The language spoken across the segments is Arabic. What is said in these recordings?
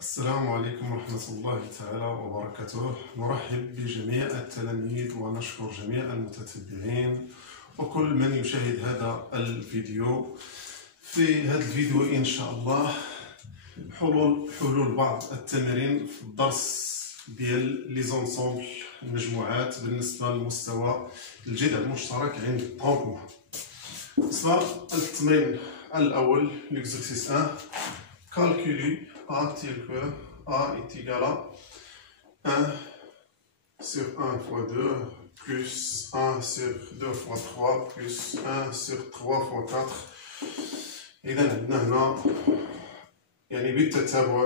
السلام عليكم ورحمة الله تعالى وبركاته. نرحب بجميع التلاميذ ونشكر جميع المتتبعين وكل من يشاهد هذا الفيديو. في هذا الفيديو إن شاء الله حلول بعض التمارين في الدرس ديال لي زونسومبل المجموعات بالنسبة للمستوى الجذع المشترك عند الطونكوما. بالنسبة للتمرين الأول l'exercice 1 calculer A tel que A est égal à 1 sur 1 fois 2 plus 1 sur 2 fois 3 plus 1 sur 3 fois 4. إذا عندنا هنا يعني بالتتابع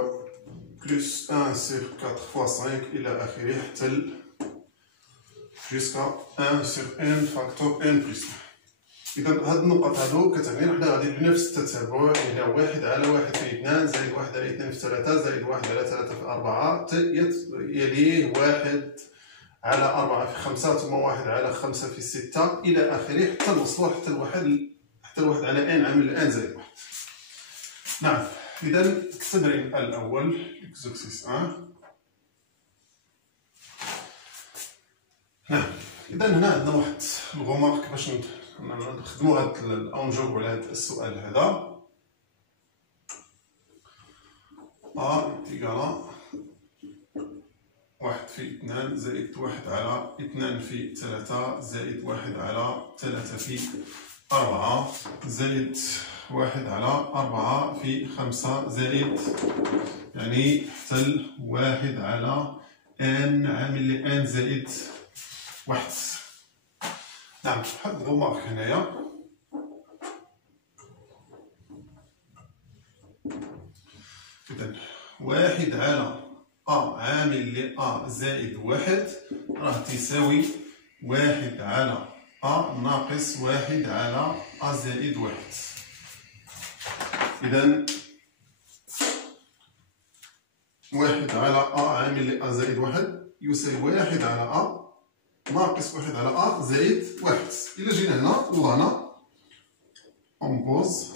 plus 1 sur 4 fois 5 إلى آخره حتى jusqu'à 1 sur n factor n plus 1. إذا هاد النقط هادو كتعني حنا غادي بنفس التتابع، يعني 1 على 1 في 2 زائد 1 على 2 في 3 زائد 1 على 3 في 4 يليه 1 على 4 في 5 ثم 1 على 5 في 6 إلى آخره حتى نوصلو حتى الواحد على n عامل n زائد 1. نعم، إذا التمرين الأول l'exercice 1. نعم، إذا هنا عندنا واحد الغومارك باش نخدمو هاد أو نجاوبو على هاد السؤال هذا. A إيكالا 1 في 2 زائد 1 على 2 في 3 زائد 1 على 3 في 4 زائد 1 على 4 في 5 زائد يعني حتى 1 على n عامل n زائد 1. نعم، واحد الغومارك هنايا. إذا 1 على A عامل ل A زائد 1 راه تساوي 1 على A ناقص 1 على A زائد 1. إذا 1 على A عامل ل A زائد 1 يساوي 1 على A ناقص 1 على A زائد 1. إلا جينا هنا وضعنا on pose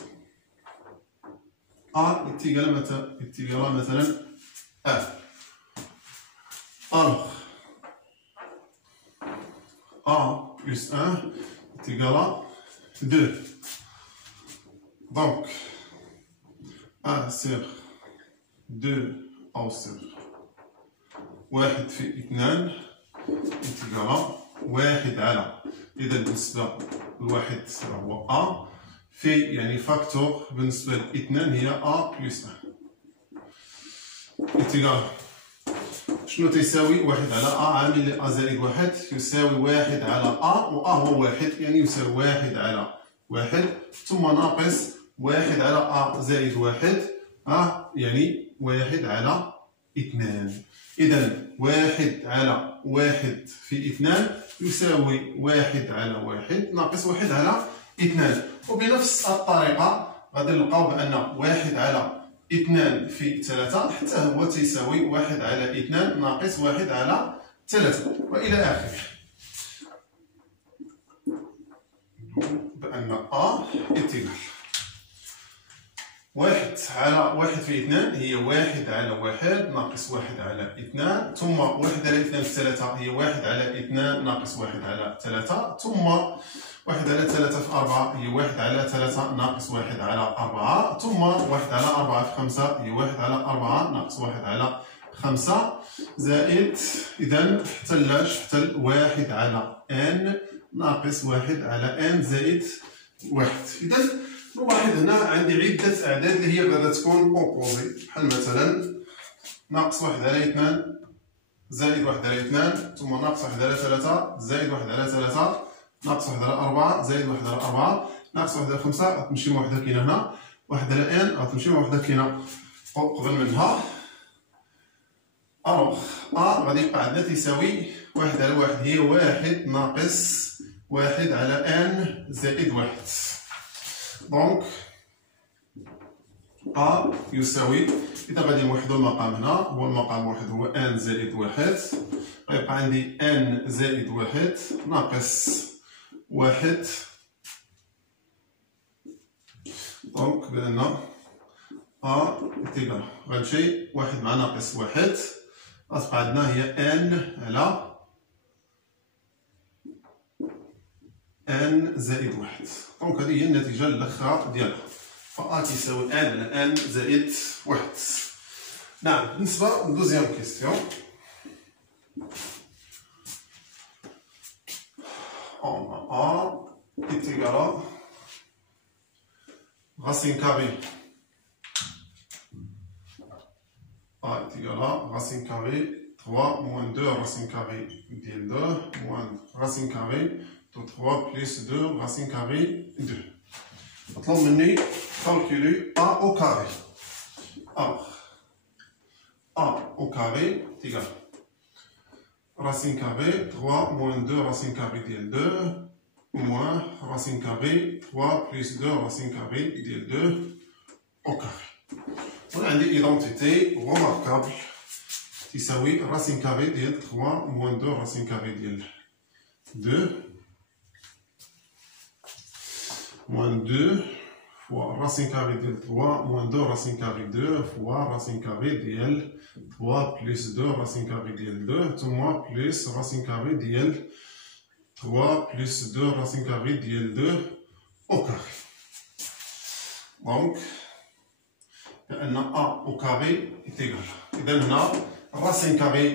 A est égal à مثلا A. Alors A plus 1 est égal à 2. Donc A sur 2 أو sur 1 في 2 إيكالا 1 على، إذا بالنسبة لواحد هو A في يعني فاكتور بالنسبة لاثنان هي A بلس 1 إيكالا شنو تيساوي 1 على A عامل A زائد 1 يساوي 1 على A و A هو 1 يعني يساوي 1 على 1 ثم ناقص 1 على A زائد 1 يعني 1 على 2. إذا 1 على 1 في 2 يساوي 1 على 1 ناقص 1 على 2. وبنفس الطريقة غادي نلقاو بأن 1 على 2 في 3 حتى هو تيساوي 1 على 2 ناقص 1 على 3 وإلى آخره. بأن A إيكال 1 على 1 في 2 هي 1 على 1 ناقص 1 على 2 ثم 1 على 2 في 3 هي 1 على 2 ناقص 1 على 3 ثم 1 على 3 في 4 هي 1 على 3 ناقص 1 على 4 ثم 1 على 4 في 5 هي 1 على 4 ناقص 1 على 5 زائد إذا حتى 1 على n ناقص 1 على n زائد 1. إذا نلاحظ هنا عندي عدة أعداد اللي هي غادا تكون أوبوزي، بحال مثلا ناقص 1 على 2 زائد 1 على 2 ثم ناقص 1 على 3 زائد 1 على 3 ناقص 1 على 4 زائد 1 على 4 ناقص 1 على 5 غتمشي مع وحدة كاينة هنا 1 على n غتمشي مع وحدة كاينة قبل منها. ألوغ A غادي يبقى عندنا تيساوي 1 على 1 هي 1 ناقص 1 على n زائد 1. دونك A يساوي إذا غادي نوحدو المقام هنا هو المقام واحد هو n زائد 1 غيبقى عندي n زائد 1 ناقص 1. دونك بأن ا تيغال غنمشي واحد مع ناقص واحد غتبقى عندنا هي ان على ان زائد واحد. دونك هذه هي النتيجة الأخرى ديالها، فا كيساوي ان على ان زائد واحد. نعم، بالنسبة لدوزيام كيستيون on a a est égal à racine carrée. A est égal à racine carrée 3 moins 2 racine carrée de 2 moins racine carrée de 3 plus 2 racine carrée 2. Maintenant, on calculer a au carré. Alors, a au carré est égal à racine carrée 3 moins 2 racine carrée de 2 moins racine carrée 3 plus 2 racine carrée de 2 au carré. On a une identité remarquable qui s'appelle racine carrée de 3 moins 2 racine carrée de 2 moins 2 fois racine carrée de 3 moins 2 racine carrée de 2 fois racine carrée de 3 plus 2 racine carrée de 2 tout moins plus racine carrée de 3 plus 2 racine carrée de 2 au carré. Donc, a au carré est égal. إذا هنا racine carré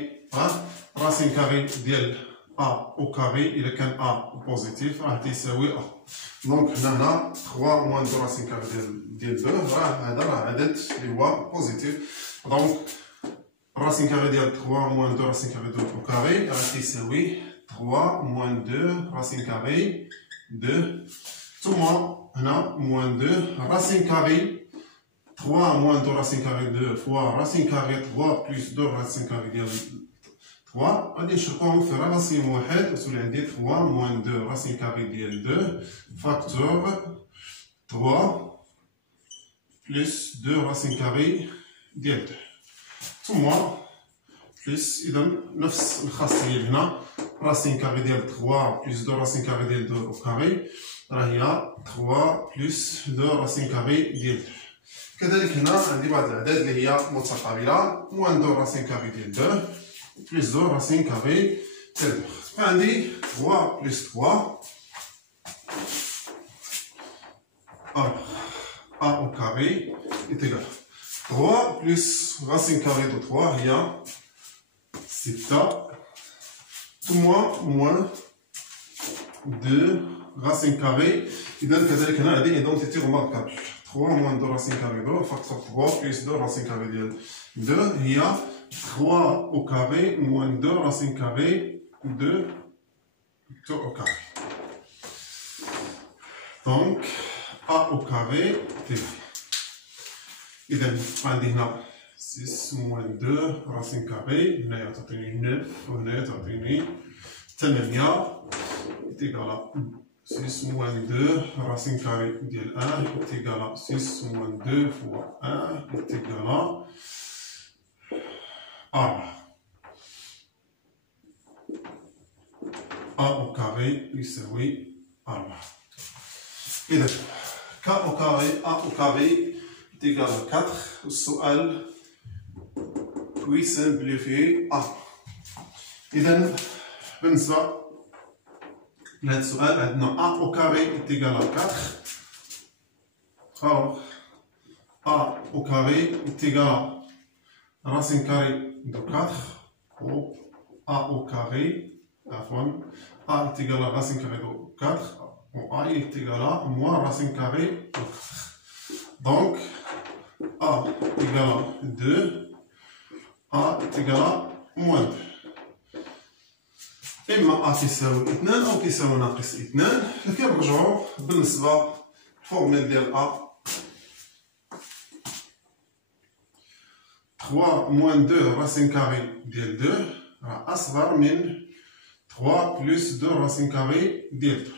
racine carré ديال a au carré إذا كان a بوزيتيف راه تيساوي a. دونك هنا 3 moins 2 racine carré ديال 2 راه هذا راه عدد اللي هو بوزيتيف. دونك racine carré ديال 3 moins 2 racine carré 2 au carré راه تيساوي 3 moins 2 racine carré de ثم هنا moins 2 racine carré 3 moins 2 racine carré 2 fois racine carré 3 plus 2 racine carré ديال 3 غادي نشركوهم في راسين واحد وتولي عندي 3 moins 2 racine carré ديال 2 facteur 3 plus 2 racine carré ديال 2 ثم plus إذا نفس الخاصية هنا racine carré ديال 3 plus 2 racine carré ديال 2 au carré راه هي 3 plus 2 racine carré ديال 2. كذلك هنا عندي بعض الأعداد اللي هي متقابلة moins 2 racine carré ديال 2 plus 2 racine carré ديال 2. فعندي 3 plus 3 alors a au carré est égal 3 plus racine carré de 3 هي 6 moins 2 racine carré. إذا كذلك هنا هذه identité remarquable 3 moins 2 racine carré 2 facteur 3 plus 2 racine carré ديال 2 هي 3 au carré moins 2 racine carré de 2 au carré. Donc a au carré إذا عندي هنا 6 moins 2 racine carré هنايا تعطيني 9 وهنايا تعطيني 8 est égal à 6 moins 2 racine carrée ديال 1 est égal à 6 moins 2 fois 1 est égal à 4. a au carré يساوي 4. إذا k au carré a au carré est égal à 4. السؤال oui simplifier a. إذا بالنسبة لهذا السؤال عندنا a au carré est égal à 4. Alors a au carré est égal à racine carrée de 4 ou a au carré a est égal à racine carrée de 4 ou a est égal à moins racine carrée de 4. Donc a égal à 2 a est égal à moins 2. إما a تساوي 2 أو تساوي ناقص 2. لكن نرجعو بالنسبة للفورميل ديال a 3 moins 2 racine carrée ديال 2 راه أصغر من 3 plus 2 racine carrée ديال 2.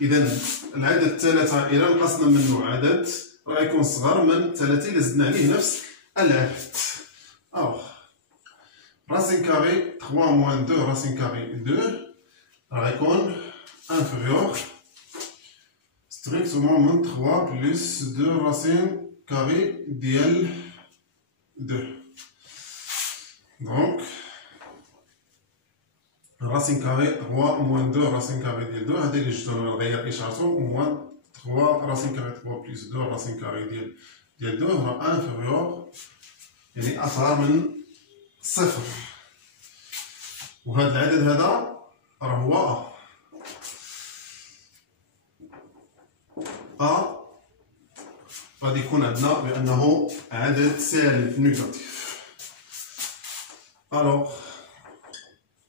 إذا العدد الثلاثة إلا نقصنا منه عدد راه يكون صغر من 3 إلا زدنا عليه نفس العدد. ألوغ racine carrée 3 moins 2 racine carrée 2 راه يكون inférieur strictement من 3 plus 2 racine كاري ديال 2. دونك راسين كاري هو موان 2 راسين كاري ديال 2. هذا اللي جبتو نغير اشارته موان 3 راسين كاري 3 بلس 2 راسين كاري ديال 2 راه انفيريور يعني اصغر من 0. وهذا العدد هذا راه هو ا غادي يكون عندنا بانه عدد سالب نيجاتيف. الوغ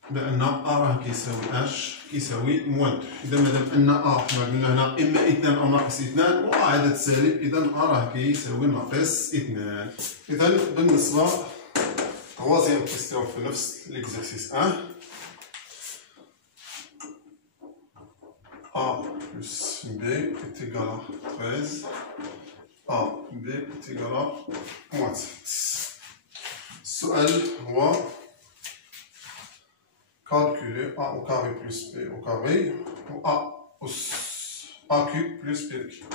بان ا راه كيساوي اش كيساوي موان 2. اذا مادام ان ا حنا قلنا هنا اما 2 او ناقص 2 و عدد سالب، اذا ا راه كيساوي ناقص 2. اذا بالنسبه troisième question في نفس l'exercice 1 a plus b est égal à 13. A b est égal à moins 7. السؤال هو calculer a au carré plus b au carré ou a cube plus b cube.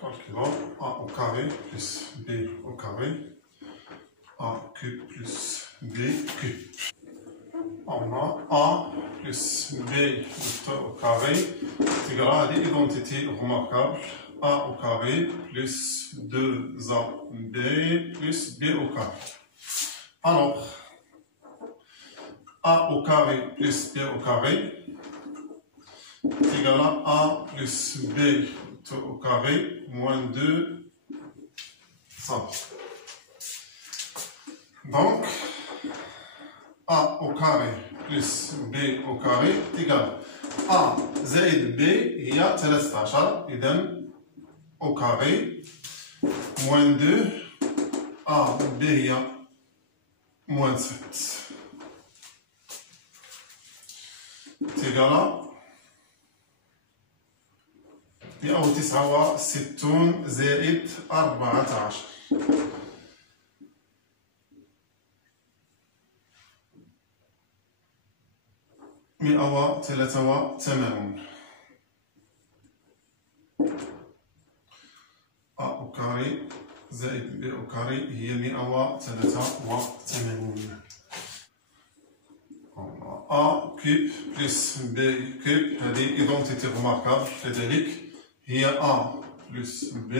Calculons a au carré plus b au carré, a cube plus b cube. On a a plus b au carré est égal à des identités remarquables. A au carré plus 2ab plus b au carré. Alors, a au carré plus b au carré est égal à a plus b au carré moins 2 ça. Donc, a au carré plus b au carré est égal à a زائد b هي 13. إذا au carré moins 2 a b هي moins 7 est égal à 169 زائد 14. مئة وثلاثة وثمانون. أ أو كاري زائد ب أو كاري هي 183. A cube plus b cube هذه identité remarquable كذلك هي a plus b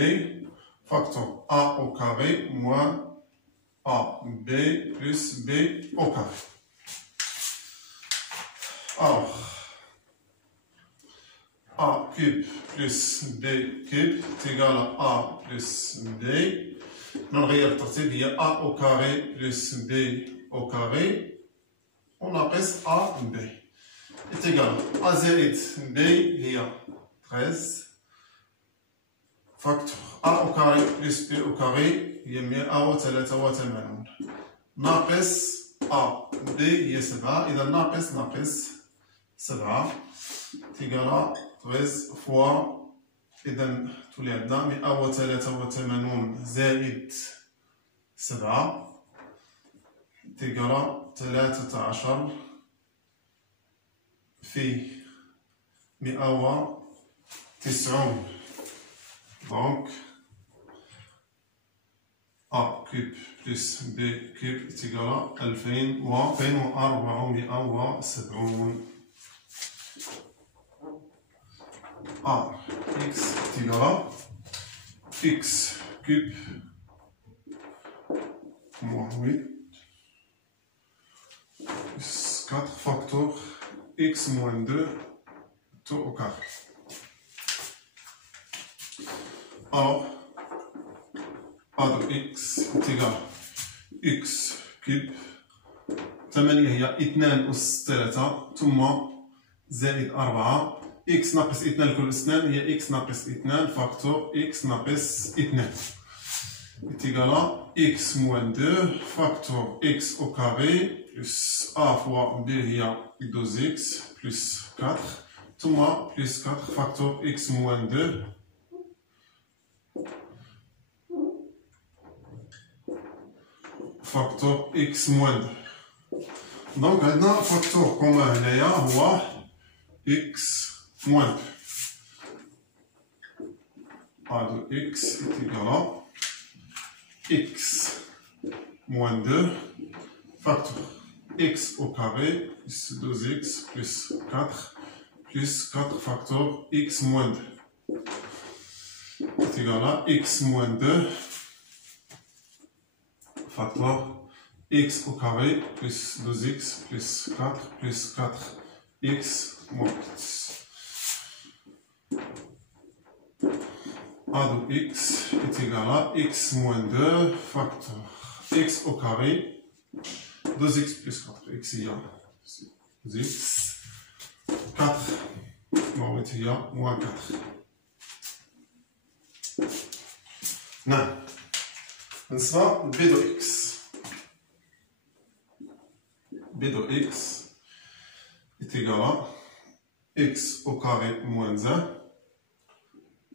facteur a au carré moins a b plus b au carré. Alors a cube plus b cube est égal à a plus b. نغير الترتيب هي a au carré plus b au carré وناقص a b est égal à a زائد b هي 13 فاكتور a au carré plus b au carré هي 183 ناقص a b هي 7. إذا ناقص 7 تيجالا 13 فوا. إذا تولي عندنا 183 زائد 7 تيجالا 13 في 190. دونك a cube plus b cube est égal à 2470. A x est égal à x cube moins 8 plus 4 facteur x moins 2 tout au carré. Alors a de x est égal à x cube 8 هي 2 أس 3 ثم زائد 4 x ناقص 2 لكل اثنان هي x ناقص 2 فاكتور x ناقص 2 est égal à x moins 2 facteur x au carré plus a fois b هي 12x plus 4 ثم plus 4 facteur x moins 2 facteur x moins 2. Donc عندنا فاكتور كومان هنايا هو x moins 2. A de x est égal à x moins 2 facteur x au carré plus 2x plus 4 facteur x moins 2 est égal à x moins 2 facteur x au carré plus 2x plus 4x moins 4. A de x est égal à x moins 2 facteur x au carré 2x plus 4 x égale 2x 4 égale moins 4. نعم بالنسبة ل b de x b de x est égal à x au carré moins 1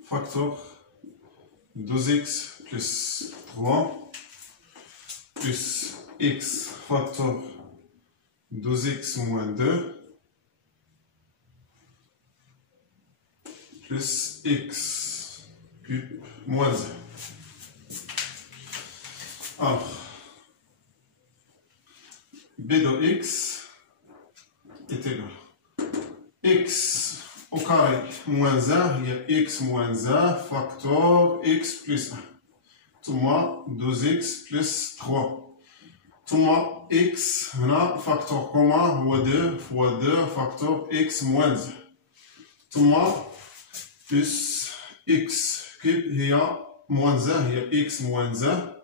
facteur 2x plus 3 plus x facteur 2x moins 2 plus x cube moins 1. Alors, b de x est égal à x au carré moins 1, il y a x moins 1 facteur x plus 1. ثم 2x plus 3. ثم x هنا facteur كوما هو 2 fois 2 facteur x moins 1. ثم plus x كيب هي moins 1 هي x moins 1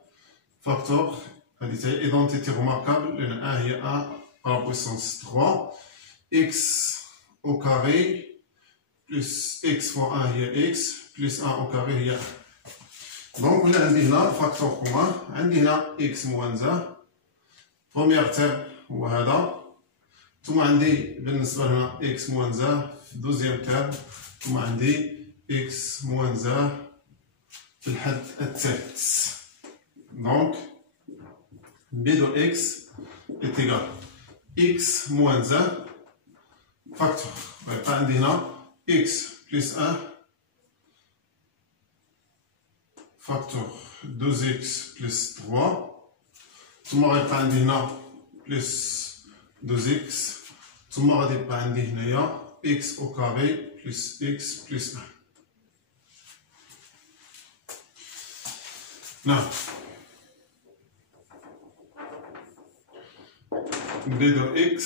facteur هذه هي identité remarquable لأن 1 هي 1 à la puissance 3 x au carré plus x fois 1 هي x plus 1 au carré هي 1. Donc هنا عندي هنا فاكتور كومان عندي هنا x moins 1 بروميير تيرم هو هذا ثم عندي بالنسبة لهنا x moins 1 في دوزيام تيرم ثم عندي x moins 1 في الحد الثالث. Donc b de x est égal x moins 1 facteur ويبقى عندي هنا x plus 1 facteur 2x plus 3 ثم غيبقى عندي هنا plus 2x ثم غادي يبقى عندي هنايا x au carré plus x plus 1. نعم b de x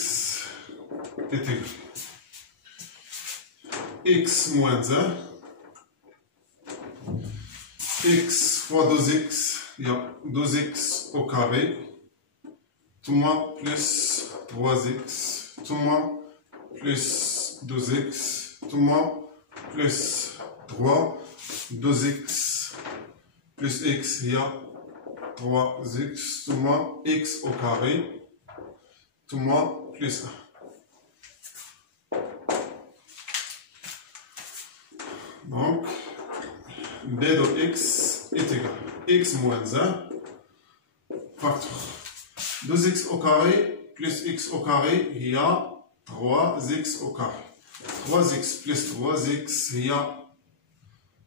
est égal x moins 1 x fois 2x, il y a 2x au carré, tout moins plus 3x, tout moins plus 2x, tout moins plus 3, 2x plus x, il y a 3x, tout moins x au carré, tout moins plus 1. Donc, b de x est égal à x moins 1 facteur 2x au carré plus x au carré il y a 3x au carré 3x plus 3x il y a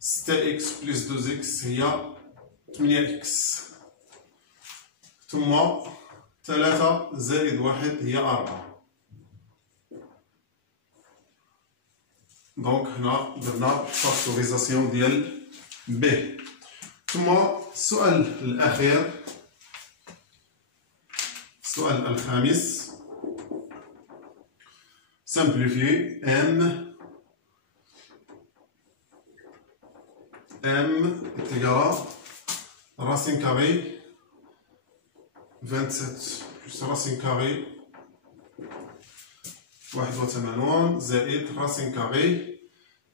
6x plus 2x il y a 8x ثم 3 زائد 1 هي 4. دونك هنا درنا فاكتوريزاسيون ديال b. ثم السؤال الأخير السؤال الخامس simplifier m est égal à racine carrée 27 plus racine carrée 81 زائد راسين كاري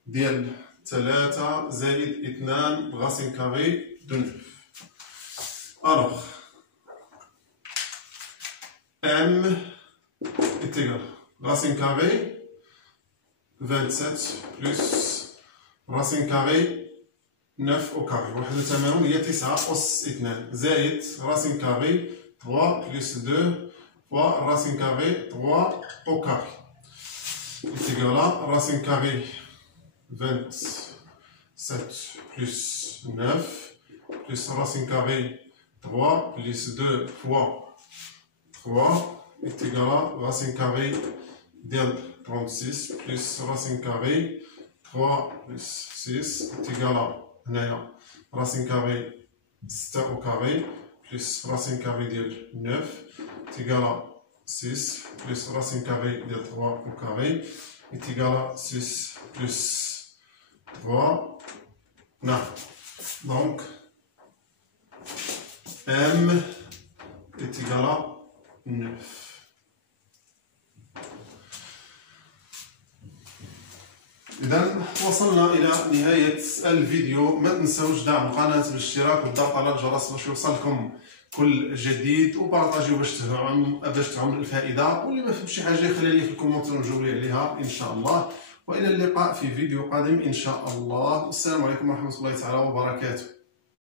ديال 3 زائد 2 راسين كاري دو 9. Alors, m est égal racine carrée 27 plus racine carrée 9 au carré 81 هي 9 أس 2 زائد racine carré 3 plus 2 fois racine carré 3 au carré est égal à racine carré 27 7 plus 9 plus racine carrée 3 plus 2 fois 3 est égal à racine carrée de 36 plus racine carrée 3 plus 6 est égal à racine carrée 6 au carré plus racine carrée de 9 est égal à 6 plus racine carrée de 3 au carré est égal à 6 plus 3. 9. Donc, M est égal à 9. إذا وصلنا إلى نهاية الفيديو. ما تنسوش دعم القناة بالاشتراك والضغط على الجرس باش يوصلكم كل جديد، وبارطاجيو باش تعم الفائدة، واللي ما فهمش شي حاجة يخلي لي في الكومنتير ونجاوب عليها إن شاء الله. وإلى اللقاء في فيديو قادم إن شاء الله. والسلام عليكم ورحمة الله تعالى وبركاته.